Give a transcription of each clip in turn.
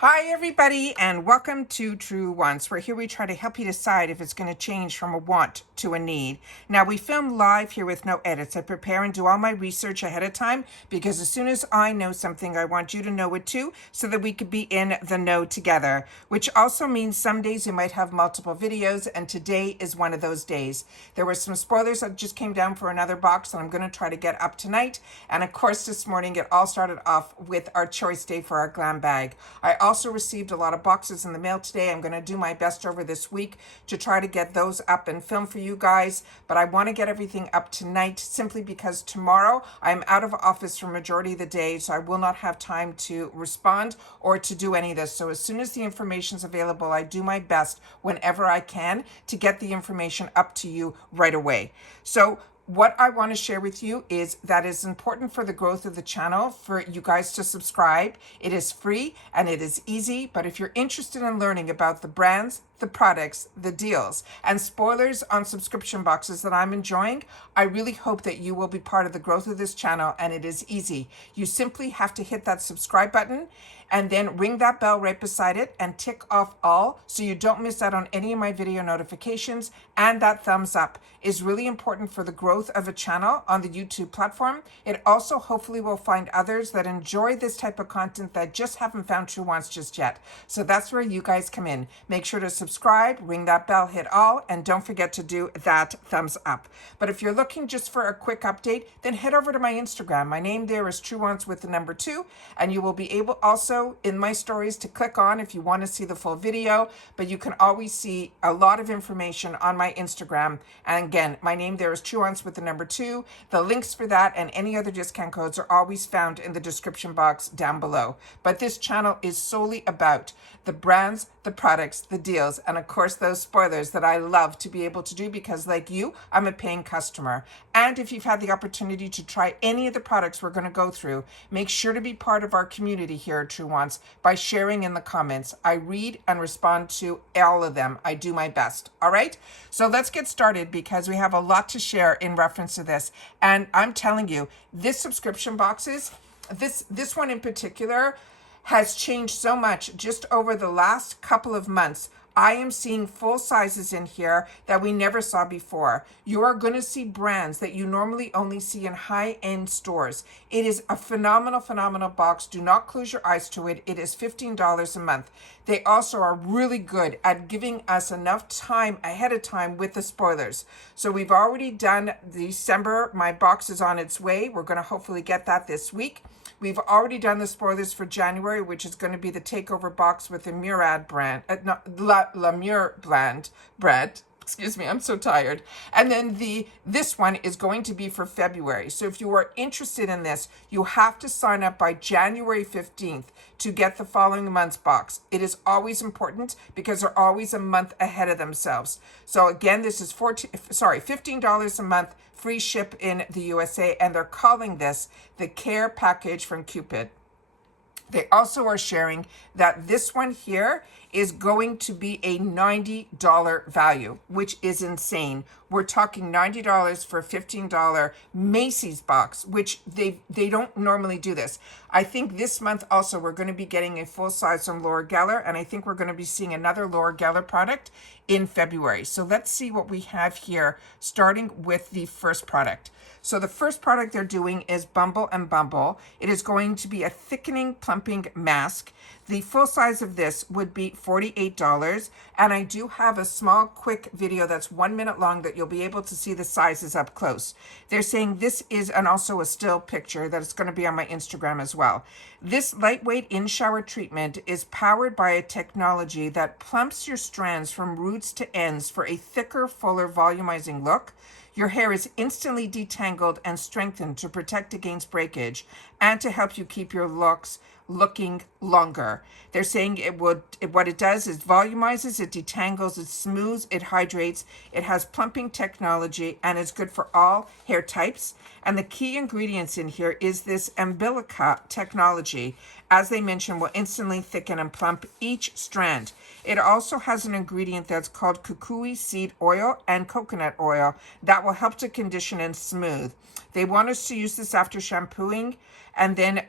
Hi everybody and welcome to Truewants, where here we try to help you decide if it's going to change from a want to a need. Now we film live here with no edits. I prepare and do all my research ahead of time because as soon as I know something, I want you to know it too, so that we could be in the know together, which also means some days we might have multiple videos, and today is one of those days. There were some spoilers that just came down for another box that I'm going to try to get up tonight, and of course this morning it all started off with our choice day for our glam bag. I also received a lot of boxes in the mail today. I'm going to do my best over this week to try to get those up and film for you guys, but I want to get everything up tonight simply because tomorrow I'm out of office for majority of the day, so I will not have time to respond or to do any of this. So as soon as the information is available, I do my best whenever I can to get the information up to you right away. So what I want to share with you is that it's important for the growth of the channel for you guys to subscribe. It is free and it is easy, but if you're interested in learning about the brands, the products, the deals, and spoilers on subscription boxes that I'm enjoying, I really hope that you will be part of the growth of this channel, and it is easy. You simply have to hit that subscribe button and then ring that bell right beside it and tick off all so you don't miss out on any of my video notifications, and that thumbs up is really important for the growth of a channel on the YouTube platform. It also hopefully will find others that enjoy this type of content that just haven't found Truewants just yet. So that's where you guys come in. Make sure to subscribe, ring that bell, hit all, and don't forget to do that thumbs up. But if you're looking just for a quick update, then head over to my Instagram. My name there is Truewants with the number 2, and you will be able also in my stories to click on if you want to see the full video, but you can always see a lot of information on my Instagram. And again, my name there is Truewants with the number 2. The links for that and any other discount codes are always found in the description box down below. But this channel is solely about the brands, the products, the deals, and of course those spoilers that I love to be able to do because, like you, I'm a paying customer. And if you've had the opportunity to try any of the products we're going to go through, make sure to be part of our community here at Truewants by sharing in the comments. I read and respond to all of them. I do my best. All right, so let's get started because we have a lot to share in reference to this. And I'm telling you, this subscription boxes, this one in particular, has changed so much just over the last couple of months. I am seeing full sizes in here that we never saw before. You are going to see brands that you normally only see in high-end stores. It is a phenomenal, phenomenal box. Do not close your eyes to it. It is $15 a month. They also are really good at giving us enough time ahead of time with the spoilers. So we've already done December. My box is on its way. We're going to hopefully get that this week. We've already done the spoilers for January, which is going to be the takeover box with the Murad brand, La Mure brand. Excuse me, I'm so tired. And then this one is going to be for February. So if you are interested in this, you have to sign up by January 15th to get the following month's box. It is always important because they're always a month ahead of themselves. So again, this is $15 a month, free ship in the USA, and they're calling this the Care Package from Cupid. They also are sharing that this one here is going to be a $90 value, which is insane. We're talking $90 for a $15 Macy's box, which they don't normally do this. I think this month also we're going to be getting a full size from Laura Geller, and I think we're going to be seeing another Laura Geller product in February. So let's see what we have here, starting with the first product. So the first product they're doing is Bumble and Bumble. It is going to be a thickening plumping mask. The full size of this would be $48, and I do have a small quick video that's 1 minute long that you'll be able to see the sizes up close. They're saying this is, and also a still picture that is going to be on my Instagram as well. This lightweight in-shower treatment is powered by a technology that plumps your strands from roots to ends for a thicker, fuller, volumizing look. Your hair is instantly detangled and strengthened to protect against breakage and to help you keep your looks looking longer. They're saying what it does is volumizes, it detangles, it smooths, it hydrates, it has plumping technology, and it's good for all hair types. And the key ingredients in here is this umbilica technology. as they mentioned, will instantly thicken and plump each strand. It also has an ingredient that's called kukui seed oil and coconut oil that will help to condition and smooth. They want us to use this after shampooing, and then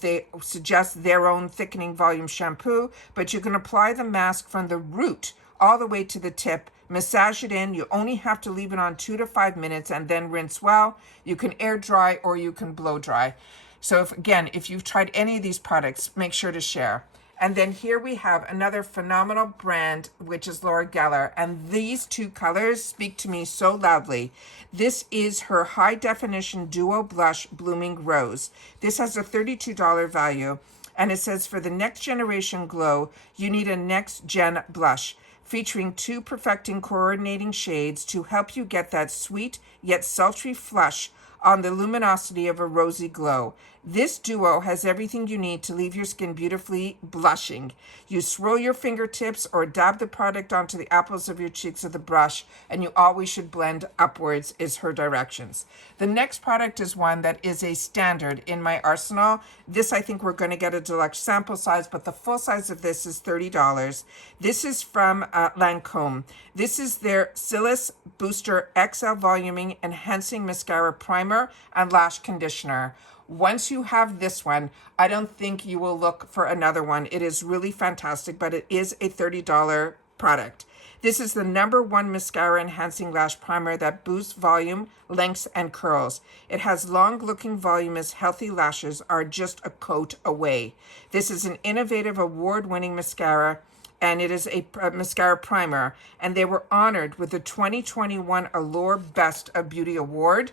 they suggest their own thickening volume shampoo, but you can apply the mask from the root all the way to the tip. Massage it in. You only have to leave it on 2 to 5 minutes and then rinse well. You can air dry or you can blow dry. So if you've tried any of these products, make sure to share. And then here we have another phenomenal brand, which is Laura Geller. And these two colors speak to me so loudly. This is her high definition duo blush blooming rose. This has a $32 value. And it says, for the next generation glow, you need a next gen blush, featuring 2 perfecting coordinating shades to help you get that sweet yet sultry flush on the luminosity of a rosy glow. This duo has everything you need to leave your skin beautifully blushing. You swirl your fingertips or dab the product onto the apples of your cheeks with a brush, and you always should blend upwards, is her directions. The next product is one that is a standard in my arsenal. This, I think we're going to get a deluxe sample size, but the full size of this is $30. This is from Lancôme. This is their Silis Booster XL Voluming Enhancing Mascara Primer and Lash Conditioner. Once you have this one, I don't think you will look for another one. It is really fantastic, but it is a $30 product. This is the #1 mascara enhancing lash primer that boosts volume, lengths, and curls. It has long-looking volume as healthy lashes are just a coat away. This is an innovative, award-winning mascara, and it is a mascara primer, and they were honored with the 2021 Allure Best of Beauty Award.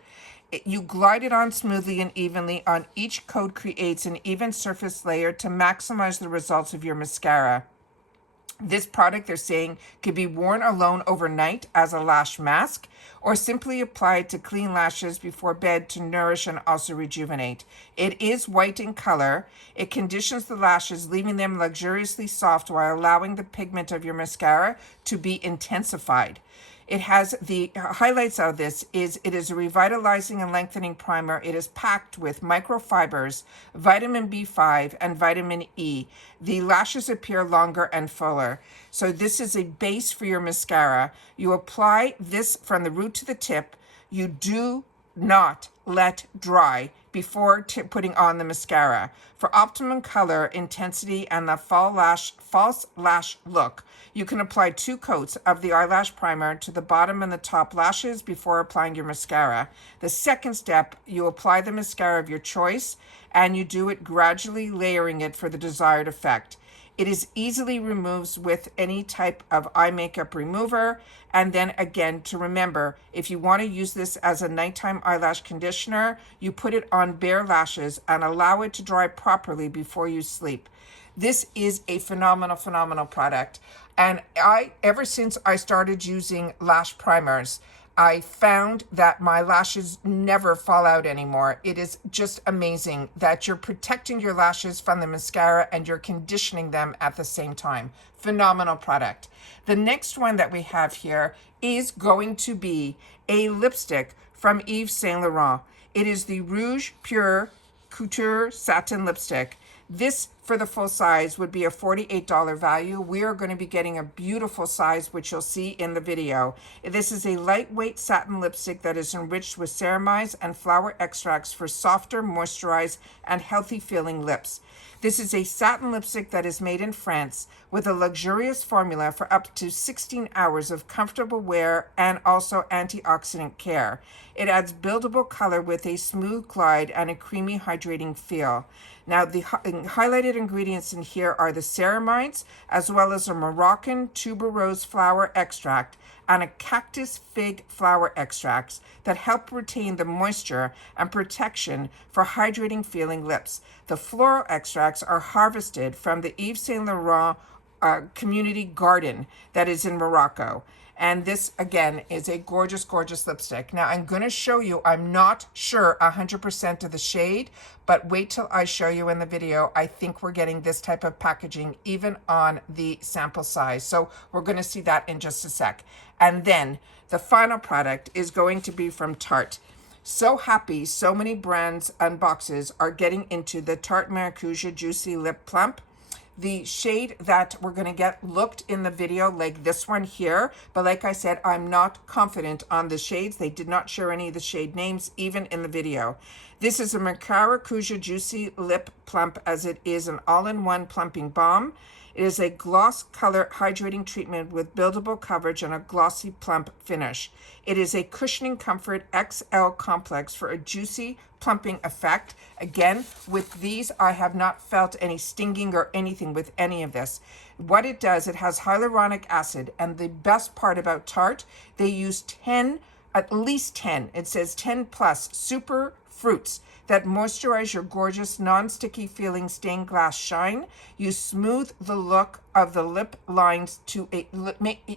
You glide it on smoothly and evenly on each coat, creates an even surface layer to maximize the results of your mascara. This product, they're saying, could be worn alone overnight as a lash mask, or simply applied to clean lashes before bed to nourish and also rejuvenate. It is white in color. It conditions the lashes, leaving them luxuriously soft while allowing the pigment of your mascara to be intensified. It has the highlights of this is it is a revitalizing and lengthening primer. It is packed with microfibers, vitamin B5, and vitamin E. The lashes appear longer and fuller. So this is a base for your mascara. You apply this from the root to the tip. You do not let dry before putting on the mascara. For optimum color, intensity, and the false lash look, you can apply 2 coats of the eyelash primer to the bottom and the top lashes before applying your mascara. The second step, you apply the mascara of your choice, and you do it gradually, layering it for the desired effect. It is easily removed with any type of eye makeup remover. And then again, to remember, if you want to use this as a nighttime eyelash conditioner, you put it on bare lashes and allow it to dry properly before you sleep. This is a phenomenal product. And ever since I started using lash primers, I found that my lashes never fall out anymore. It is just amazing that you're protecting your lashes from the mascara and you're conditioning them at the same time. Phenomenal product. The next one that we have here is going to be a lipstick from Yves Saint Laurent. It is the Rouge Pure Couture Satin Lipstick. This, for the full size, would be a $48 value. We are going to be getting a beautiful size, which you'll see in the video. This is a lightweight satin lipstick that is enriched with ceramides and flower extracts for softer, moisturized, and healthy-feeling lips. This is a satin lipstick that is made in France with a luxurious formula for up to 16 hours of comfortable wear and also antioxidant care. It adds buildable color with a smooth glide and a creamy, hydrating feel. Now, the highlighted ingredients in here are the ceramides, as well as a Moroccan tuberose flower extract and a cactus fig flower extracts that help retain the moisture and protection for hydrating feeling lips. The floral extracts are harvested from the Yves Saint Laurent Community Garden that is in Morocco. And this, again, is a gorgeous lipstick. Now, I'm going to show you, I'm not sure 100% of the shade, but wait till I show you in the video. I think we're getting this type of packaging even on the sample size. So we're going to see that in just a sec. And then the final product is going to be from Tarte. So happy so many brands and boxes are getting into the Tarte Maracuja Juicy Lip Plump. The shade that we're going to get looked in the video like this one here, but like I said, I'm not confident on the shades. They did not share any of the shade names even in the video. This is a Maracuja Juicy Lip Plump, as it is an all-in-one plumping balm. It is a gloss color hydrating treatment with buildable coverage and a glossy plump finish. It is a cushioning comfort XL complex for a juicy plumping effect. Again, with these, I have not felt any stinging or anything with any of this. What it does, it has hyaluronic acid, and the best part about Tarte, they use 10, at least 10, it says 10 plus super fruits that moisturize your gorgeous non-sticky feeling stained glass shine. You smooth the look of the lip lines to a,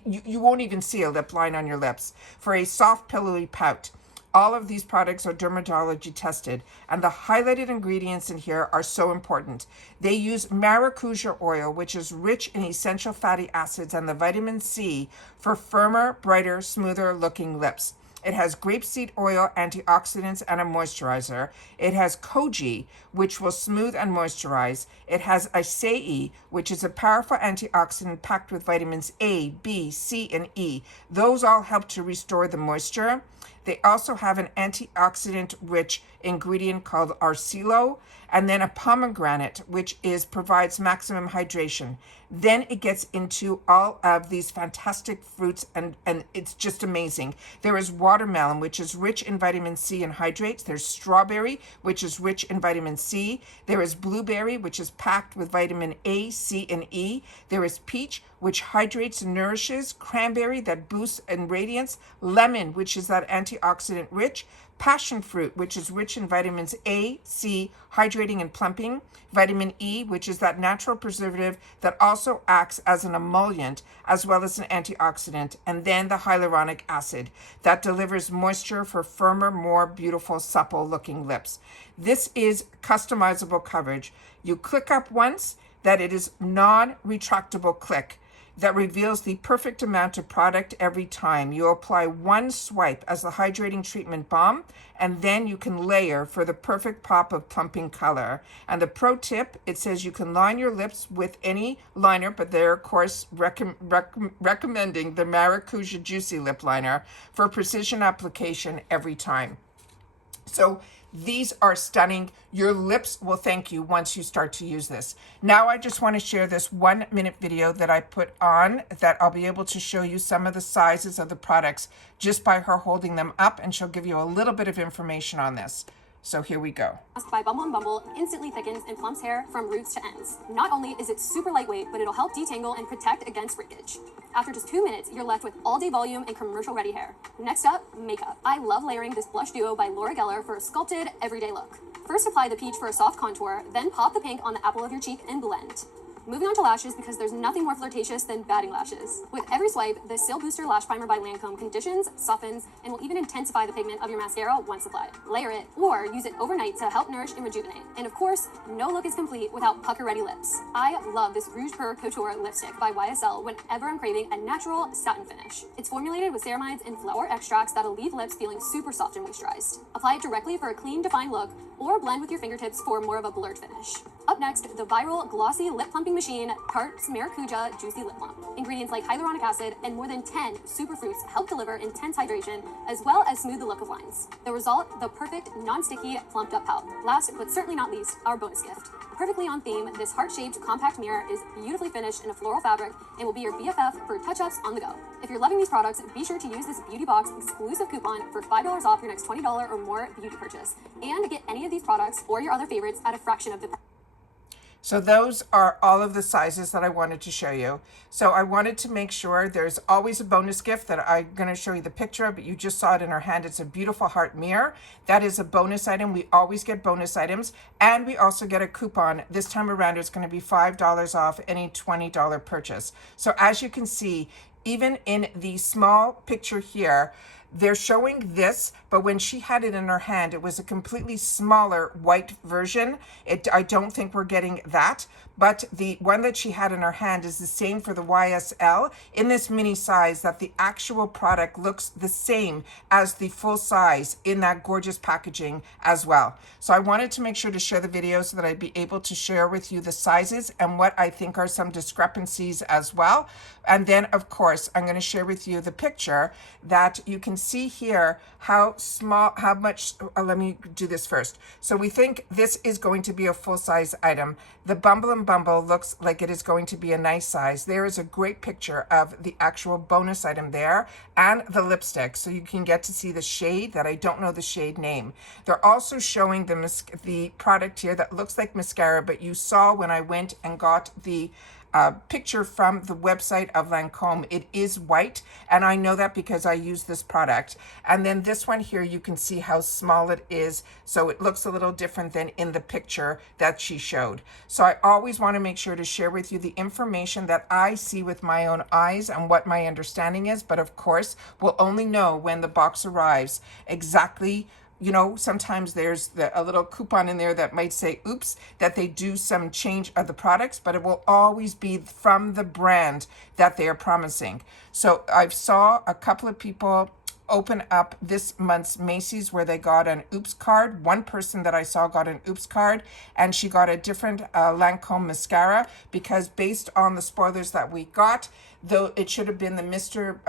you won't even see a lip line on your lips, for a soft pillowy pout. All of these products are dermatology tested, and the highlighted ingredients in here are so important. They use maracuja oil, which is rich in essential fatty acids and the vitamin C for firmer, brighter, smoother looking lips. It has grapeseed oil, antioxidants, and a moisturizer. It has koji, which will smooth and moisturize. It has acai, which is a powerful antioxidant packed with vitamins A, B, C, and E. Those all help to restore the moisture. They also have an antioxidant-rich ingredient called arcilo, and then a pomegranate, which provides maximum hydration. Then it gets into all of these fantastic fruits, and it's just amazing. There is watermelon, which is rich in vitamin C and hydrates. There's strawberry, which is rich in vitamin C. There is blueberry, which is packed with vitamin A, C, and E. There is peach, which hydrates and nourishes. Cranberry, that boosts in radiance. Lemon, which is that antioxidant rich. Passion fruit, which is rich in vitamins A, C, hydrating and plumping. Vitamin E, which is that natural preservative that also acts as an emollient as well as an antioxidant. And then the hyaluronic acid that delivers moisture for firmer, more beautiful, supple looking lips. This is customizable coverage. You click up once, that it is non-retractable click that reveals the perfect amount of product every time. You apply one swipe as the hydrating treatment balm, and then you can layer for the perfect pop of plumping color. And the pro tip, it says you can line your lips with any liner, but they're of course recommending the Maracuja Juicy Lip Liner for precision application every time. So these are stunning. Your lips will thank you once you start to use this. Now I just want to share this 1-minute video that I put on that I'll be able to show you some of the sizes of the products just by her holding them up, and she'll give you a little bit of information on this. So here we go. By Bumble and Bumble instantly thickens and plumps hair from roots to ends. Not only is it super lightweight, but it'll help detangle and protect against breakage. After just 2 minutes, you're left with all-day volume and commercial-ready hair. Next up, makeup. I love layering this blush duo by Laura Geller for a sculpted, everyday look. First, apply the peach for a soft contour, then pop the pink on the apple of your cheek and blend. Moving on to lashes, because there's nothing more flirtatious than batting lashes. With every swipe, the Seal Booster Lash Primer by Lancôme conditions, softens, and will even intensify the pigment of your mascara once applied. Layer it, or use it overnight to help nourish and rejuvenate. And of course, no look is complete without pucker-ready lips. I love this Rouge Per Couture lipstick by YSL whenever I'm craving a natural satin finish. It's formulated with ceramides and flower extracts that'll leave lips feeling super soft and moisturized. Apply it directly for a clean, defined look, or blend with your fingertips for more of a blurred finish. Up next, the viral glossy lip plumping machine, Tarte's Maracuja Juicy Lip Plump. Ingredients like hyaluronic acid and more than 10 superfruits help deliver intense hydration as well as smooth the look of lines. The result, the perfect non-sticky plumped up pout. Last but certainly not least, our bonus gift. Perfectly on theme, this heart-shaped compact mirror is beautifully finished in a floral fabric and will be your BFF for touch-ups on the go. If you're loving these products, be sure to use this Beauty Box exclusive coupon for $5 off your next $20 or more beauty purchase, and get any of these products or your other favorites at a fraction of the price. So those are all of the sizes that I wanted to show you. So I wanted to make sure there's always a bonus gift that I'm going to show you the picture of, but you just saw it in her hand. It's a beautiful heart mirror. That is a bonus item. We always get bonus items, and we also get a coupon. This time around, it's going to be $5 off any $20 purchase. So as you can see, even in the small picture here, they're showing this, but when she had it in her hand, it was a completely smaller white version. I don't think we're getting that, but the one that she had in her hand is the same for the YSL in this mini size, that the actual product looks the same as the full size in that gorgeous packaging as well. So I wanted to make sure to share the video so that I'd be able to share with you the sizes and what I think are some discrepancies as well. And then of course, I'm going to share with you the picture that you can see here how small, how much, let me do this first. So we think this is going to be a full size item. The Bumble and Bumble looks like it is going to be a nice size. There is a great picture of the actual bonus item there and the lipstick. So you can get to see the shade that I don't know the shade name. They're also showing the product here that looks like mascara, but you saw when I went and got the picture from the website of Lancôme, it is white, and I know that because I use this product. And then this one here, you can see how small it is, so it looks a little different than in the picture that she showed. So I always want to make sure to share with you the information that I see with my own eyes and what my understanding is, but of course we'll only know when the box arrives exactly. You know, sometimes there's a little coupon in there that might say, oops, that they do some change of the products, but it will always be from the brand that they are promising. So I saw a couple of people open up this month's Macy's where they got an oops card. One person that I saw got an oops card, and she got a different Lancôme mascara, because based on the spoilers that we got, though it should have been the Monsieur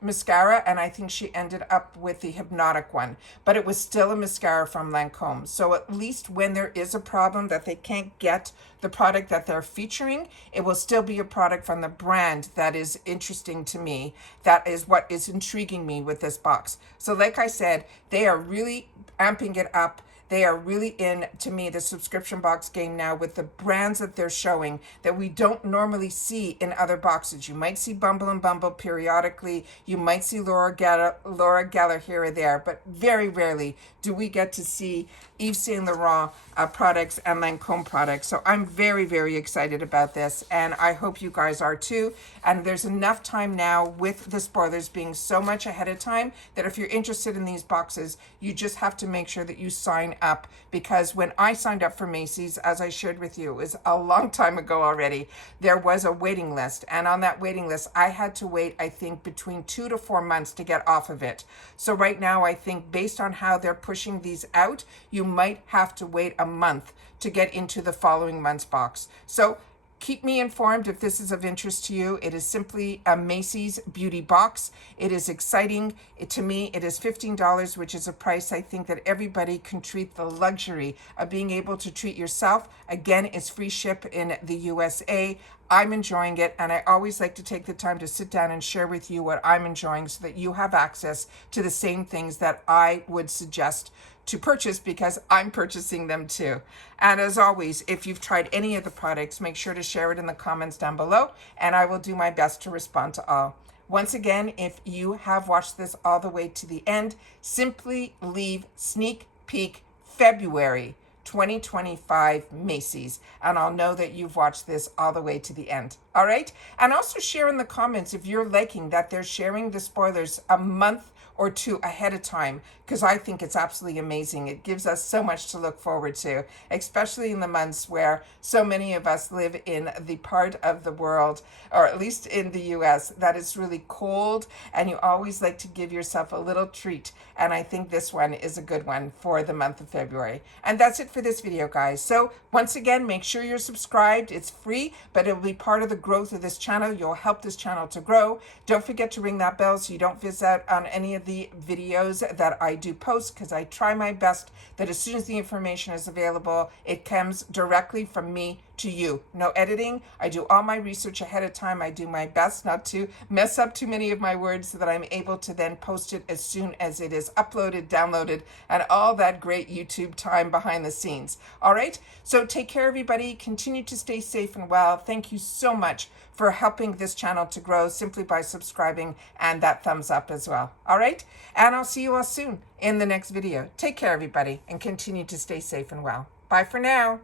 mascara, and I think she ended up with the Hypnotic one, but it was still a mascara from Lancôme. So at least when there is a problem that they can't get the product that they're featuring, it will still be a product from the brand that is interesting to me. That is what is intriguing me with this box. So like I said, they are really amping it up. They are really in, to me, the subscription box game now with the brands that they're showing that we don't normally see in other boxes. You might see Bumble and Bumble periodically. You might see Laura Geller here or there, but very rarely do we get to see Yves Saint Laurent products and Lancôme products. So I'm very, very excited about this, and I hope you guys are too. And there's enough time now with the spoilers being so much ahead of time that if you're interested in these boxes, you just have to make sure that you sign up, because when I signed up for Macy's, as I shared with you, it was a long time ago already, there was a waiting list, and on that waiting list I had to wait, I think, between 2 to 4 months to get off of it. So right now, I think based on how they're pushing these out, you might have to wait a month to get into the following month's box. So keep me informed if this is of interest to you. It is simply a Macy's beauty box. It is exciting. To me, it is $15, which is a price I think that everybody can treat the luxury of being able to treat yourself. Again, it's free ship in the USA. I'm enjoying it, and I always like to take the time to sit down and share with you what I'm enjoying so that you have access to the same things that I would suggest to purchase, because I'm purchasing them too. And as always, if you've tried any of the products, make sure to share it in the comments down below, and I will do my best to respond to all. Once again, if you have watched this all the way to the end, simply leave sneak peek February 2025 Macy's, and I'll know that you've watched this all the way to the end. All right? And also share in the comments if you're liking that they're sharing the spoilers a month or two ahead of time, because I think it's absolutely amazing. It gives us so much to look forward to, especially in the months where so many of us live in the part of the world, or at least in the US, that is really cold, and you always like to give yourself a little treat. And I think this one is a good one for the month of February. And that's it for this video, guys. So once again, make sure you're subscribed. It's free, but it'll be part of the growth of this channel. You'll help this channel to grow. Don't forget to ring that bell so you don't miss out on any of the videos that I do post, because I try my best that as soon as the information is available, it comes directly from me to you. No editing. I do all my research ahead of time. I do my best not to mess up too many of my words so that I'm able to then post it as soon as it is uploaded, downloaded, and all that great YouTube time behind the scenes. All right. So take care, everybody. Continue to stay safe and well. Thank you so much for helping this channel to grow simply by subscribing and that thumbs up as well. All right. And I'll see you all soon in the next video. Take care, everybody, and continue to stay safe and well. Bye for now.